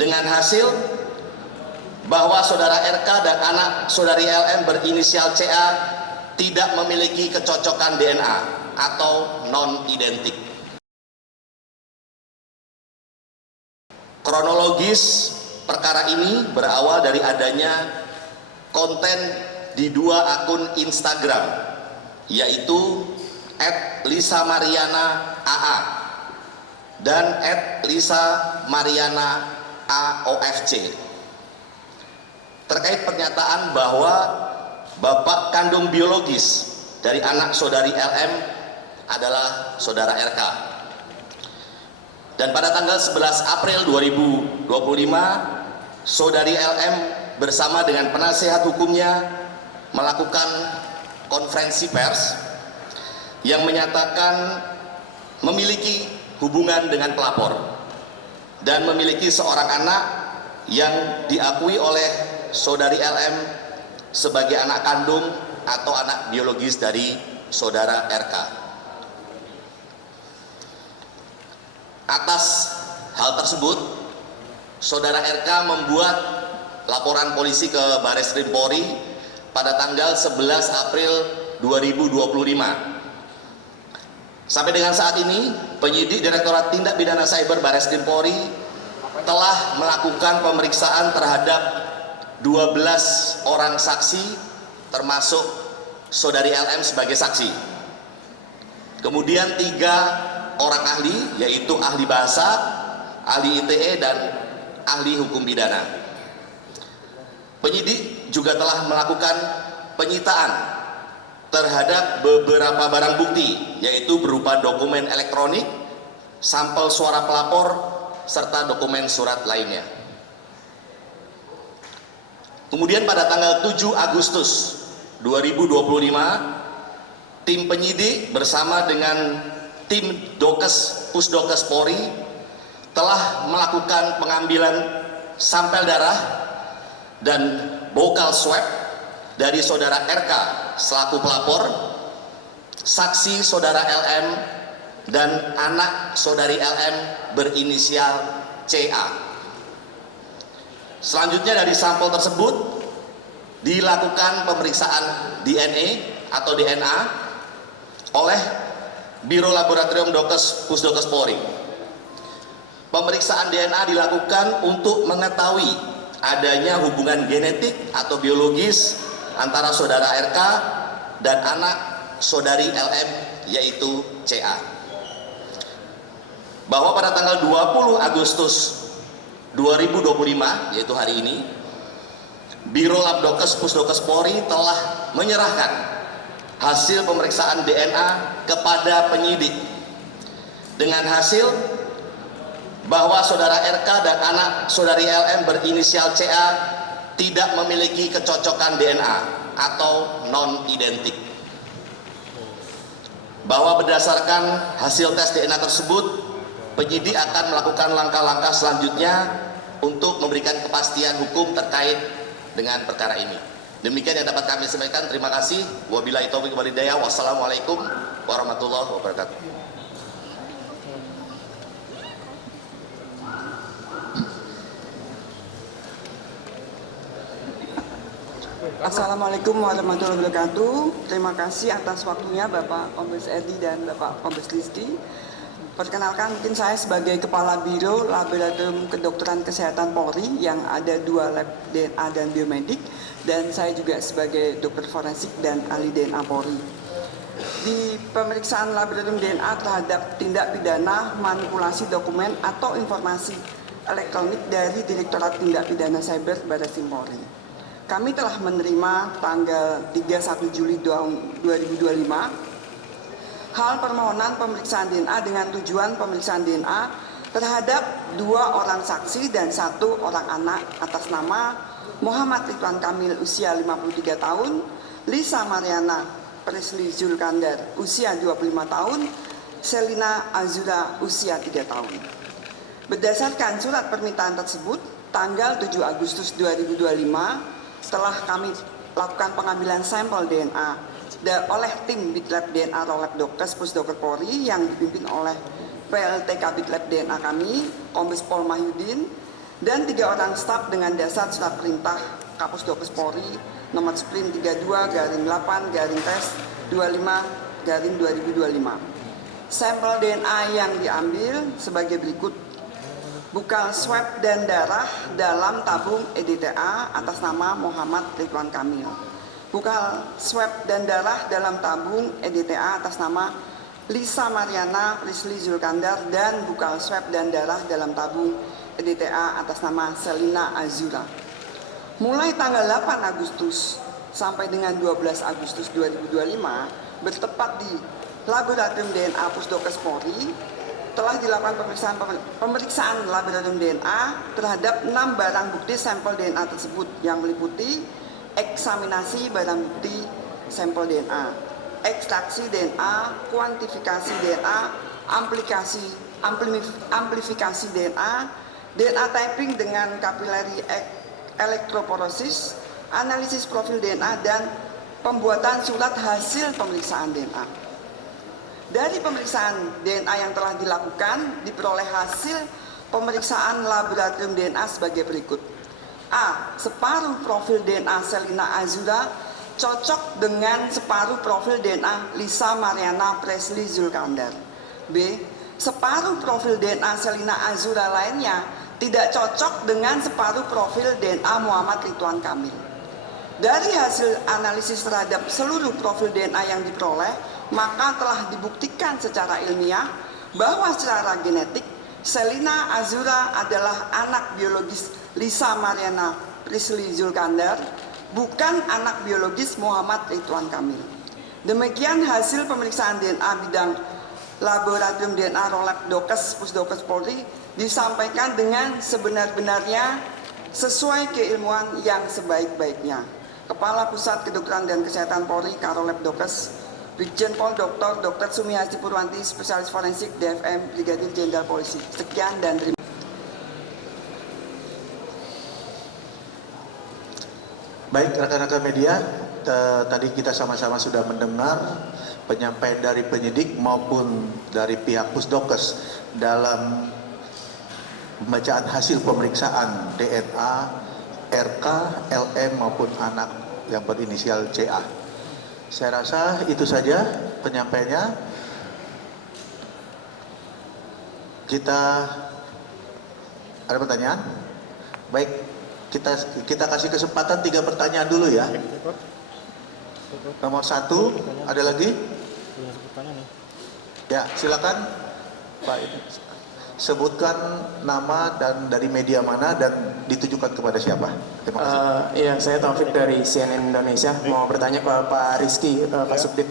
dengan hasil bahwa saudara RK dan anak saudari LM berinisial CA tidak memiliki kecocokan DNA atau non-identik. Kronologis perkara ini berawal dari adanya konten di dua akun Instagram, yaitu @LisaMarianaAA dan @LisaMarianaAOFC, terkait pernyataan bahwa bapak kandung biologis dari anak saudari LM adalah saudara RK. Dan pada tanggal 11 April 2025, saudari LM bersama dengan penasehat hukumnya melakukan konferensi pers yang menyatakan memiliki hubungan dengan pelapor dan memiliki seorang anak yang diakui oleh saudari LM sebagai anak kandung atau anak biologis dari saudara RK. Atas hal tersebut, saudara RK membuat laporan polisi ke Bareskrim Polri pada tanggal 11 April 2025. Sampai dengan saat ini, penyidik Direktorat Tindak Pidana Cyber Bareskrim Polri telah melakukan pemeriksaan terhadap 12 orang saksi, termasuk saudari LM sebagai saksi. Kemudian 3 orang ahli, yaitu ahli bahasa, ahli ITE, dan ahli hukum pidana. Penyidik juga telah melakukan penyitaan terhadap beberapa barang bukti, yaitu berupa dokumen elektronik, sampel suara pelapor, serta dokumen surat lainnya. Kemudian pada tanggal 7 Agustus 2025, tim penyidik bersama dengan tim Pusdokes Polri telah melakukan pengambilan sampel darah dan bokal swab dari saudara RK selaku pelapor, saksi saudara LM, dan anak saudari LM berinisial CA. Selanjutnya dari sampel tersebut dilakukan pemeriksaan DNA atau DNA oleh Biro Laboratorium Pusdokes Polri. Pemeriksaan DNA dilakukan untuk mengetahui adanya hubungan genetik atau biologis antara saudara RK dan anak saudari LM, yaitu CA. Bahwa pada tanggal 20 Agustus 2025, yaitu hari ini, Biro Pusdokes Polri telah menyerahkan hasil pemeriksaan DNA kepada penyidik dengan hasil bahwa saudara RK dan anak saudari LM berinisial CA tidak memiliki kecocokan DNA atau non-identik. Bahwa berdasarkan hasil tes DNA tersebut, penyidik akan melakukan langkah-langkah selanjutnya untuk memberikan kepastian hukum terkait dengan perkara ini. Demikian yang dapat kami sampaikan. Terima kasih. Wabillahi taufiq wal hidayah. Wassalamualaikum warahmatullahi wabarakatuh. Assalamualaikum warahmatullahi wabarakatuh. Terima kasih atas waktunya Bapak Kombes Edi dan Bapak Kombes Rizky. Perkenalkan, mungkin saya sebagai Kepala Biro Laboratorium Kedokteran Kesehatan Polri yang ada 2 lab DNA dan biomedik, dan saya juga sebagai dokter forensik dan ahli DNA Polri. Di pemeriksaan laboratorium DNA terhadap tindak pidana manipulasi dokumen atau informasi elektronik dari Direktorat Tindak Pidana Cyber Bareskrim Polri, kami telah menerima tanggal 31 Juli 2025 hal permohonan pemeriksaan DNA dengan tujuan pemeriksaan DNA terhadap 2 orang saksi dan 1 orang anak atas nama Muhammad Ridwan Kamil usia 53 tahun, Lisa Mariana Presli Zulkandar usia 25 tahun, Selina Azura usia 3 tahun. Berdasarkan surat permintaan tersebut, tanggal 7 Agustus 2025 setelah kami lakukan pengambilan sampel DNA oleh tim Bitlab DNA Rolabdokes Pusdokes Polri yang dipimpin oleh PLT Kabitlab DNA kami, Kombes Pol Mahyudin, dan 3 orang staf dengan dasar surat perintah Kapusdokes Polri nomor Sprint 32/8-Tes-25/2025. Sampel DNA yang diambil sebagai berikut: bukal swab dan darah dalam tabung EDTA atas nama Muhammad Ridwan Kamil. Bukal swab dan darah dalam tabung EDTA atas nama Lisa Mariana Prisly Zulkandar, dan bukal swab dan darah dalam tabung EDTA atas nama Selina Azura. Mulai tanggal 8 Agustus sampai dengan 12 Agustus 2025, bertepat di Laboratorium DNA Pusdokes Polri, telah dilakukan pemeriksaan laboratorium DNA terhadap 6 barang bukti sampel DNA tersebut yang meliputi eksaminasi barang bukti sampel DNA, ekstraksi DNA, kuantifikasi DNA, amplifikasi DNA, DNA typing dengan capillary electrophoresis, analisis profil DNA, dan pembuatan surat hasil pemeriksaan DNA. Dari pemeriksaan DNA yang telah dilakukan, diperoleh hasil pemeriksaan laboratorium DNA sebagai berikut. A. Separuh profil DNA Selina Azura cocok dengan separuh profil DNA Lisa Mariana Prisly Zulkandar. B. Separuh profil DNA Selina Azura lainnya tidak cocok dengan separuh profil DNA Muhammad Ridwan Kamil. Dari hasil analisis terhadap seluruh profil DNA yang diperoleh, maka telah dibuktikan secara ilmiah bahwa secara genetik Selina Azura adalah anak biologis Lisa Mariana Prisly Zulkandar, bukan anak biologis Muhammad Ridwan Kamil. Demikian hasil pemeriksaan DNA bidang Laboratorium DNA Rolab Dokes Pusdokes Polri disampaikan dengan sebenar-benarnya sesuai keilmuan yang sebaik-baiknya. Kepala Pusat Kedokteran dan Kesehatan Polri Karolab Dokes, Brigjen Pol Dr. Sumiati Purwanti, Spesialis Forensik DFM Brigadir Jenderal Polisi. Sekian dan terima kasih. Baik, rekan-rekan media, tadi kita sama-sama sudah mendengar penyampaian dari penyidik maupun dari pihak Pusdokes dalam pembacaan hasil pemeriksaan DNA RK, LM maupun anak yang berinisial CA. Saya rasa itu saja penyampaiannya. Kita ada pertanyaan? Baik, kita kasih kesempatan 3 pertanyaan dulu ya. Nomor 1, ada lagi? Ya, silakan Pak. Sebutkan nama dan dari media mana dan ditujukan kepada siapa. Terima kasih. Iya, saya Taufik dari CNN Indonesia. Mau bertanya ke Pak Rizky, Kasubdit.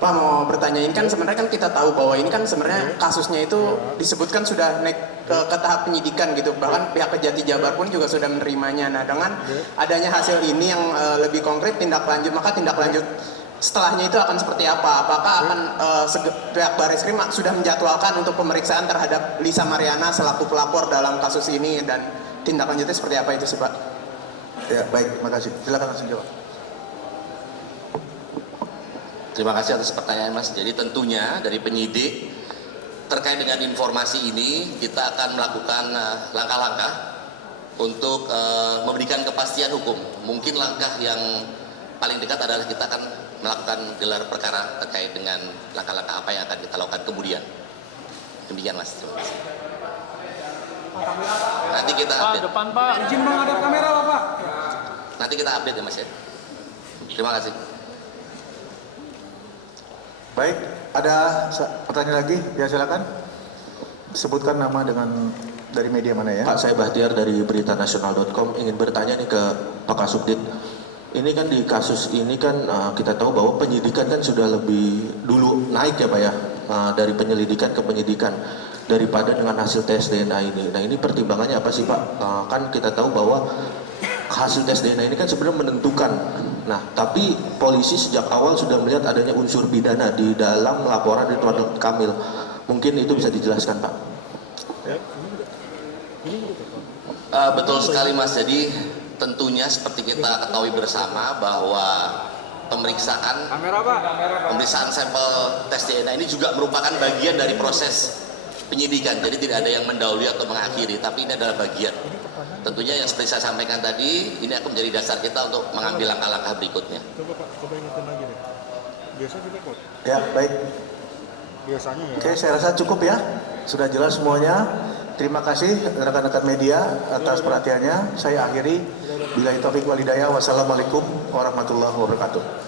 Pak, mau bertanyain, kan sebenarnya kan kita tahu bahwa ini kan sebenarnya kasusnya itu disebutkan sudah naik ke tahap penyidikan gitu. Bahkan pihak Kejati Jabar pun juga sudah menerimanya. Nah, dengan adanya hasil ini yang lebih konkret tindak lanjut, maka tindak lanjut setelahnya itu akan seperti apa? Apakah akan pihak Barreskrim sudah menjadwalkan untuk pemeriksaan terhadap Lisa Mariana selaku pelapor dalam kasus ini, dan tindak lanjutnya seperti apa itu sih, Pak? Ya, baik, terima kasih. Silakan langsung jawab. Terima kasih atas pertanyaan Mas. Jadi tentunya dari penyidik terkait dengan informasi ini kita akan melakukan langkah-langkah untuk memberikan kepastian hukum. Mungkin langkah yang paling dekat adalah kita akan melakukan gelar perkara terkait dengan langkah-langkah apa yang akan kita lakukan kemudian. Demikian Mas. Terima kasih. Nanti kita update. Pak, depan Pak. Izin menghadap kamera Pak. Nanti kita update ya Mas ya. Terima kasih. Baik, ada pertanyaan lagi? Ya, silakan. Sebutkan nama dengan dari media mana ya. Pak, saya Bahtiar dari beritanasional.com, ingin bertanya nih ke Pak Kasubdit. Ini kan di kasus ini kan kita tahu bahwa penyidikan kan sudah lebih dulu naik ya Pak ya, dari penyelidikan ke penyidikan daripada dengan hasil tes DNA ini. Nah, ini pertimbangannya apa sih Pak? Kan kita tahu bahwa hasil tes DNA ini kan sebenarnya menentukan. Nah, tapi polisi sejak awal sudah melihat adanya unsur pidana di dalam laporan Ridwan Kamil. Mungkin itu bisa dijelaskan Pak. Betul sekali Mas. Jadi tentunya seperti kita ketahui bersama bahwa pemeriksaan sampel tes DNA ini juga merupakan bagian dari proses penyidikan. Jadi tidak ada yang mendahului atau mengakhiri, tapi ini adalah bagian. Tentunya yang seperti saya sampaikan tadi, ini akan menjadi dasar kita untuk mengambil langkah-langkah berikutnya. Coba Pak, coba ingetin lagi deh. Biasa kita kok. Ya, baik. Biasanya ya. Oke, saya rasa cukup ya. Sudah jelas semuanya. Terima kasih rekan-rekan media atas perhatiannya. Saya akhiri. Billahi taufik wal hidayah. Wassalamualaikum warahmatullahi wabarakatuh.